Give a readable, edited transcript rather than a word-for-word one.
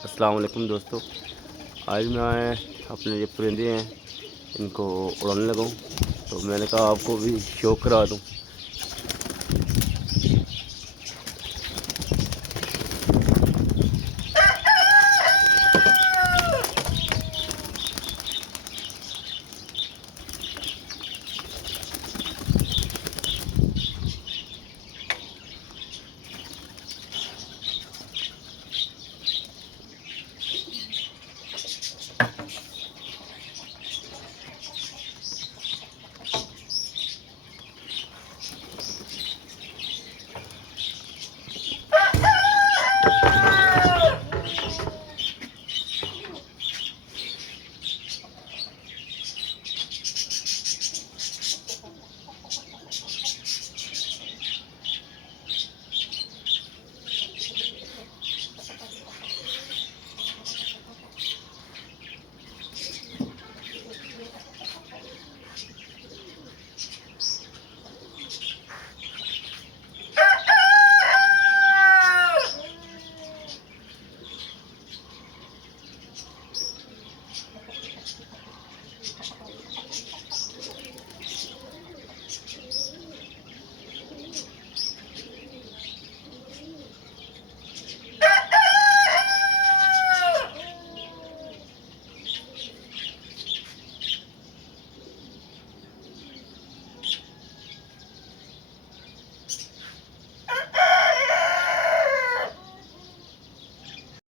अस्सलाम वालेकुम दोस्तों। आज मैं अपने जो परिंदे हैं इनको उड़ाने लगा हूँ, तो मैंने कहा आपको भी शौक करा दूँ।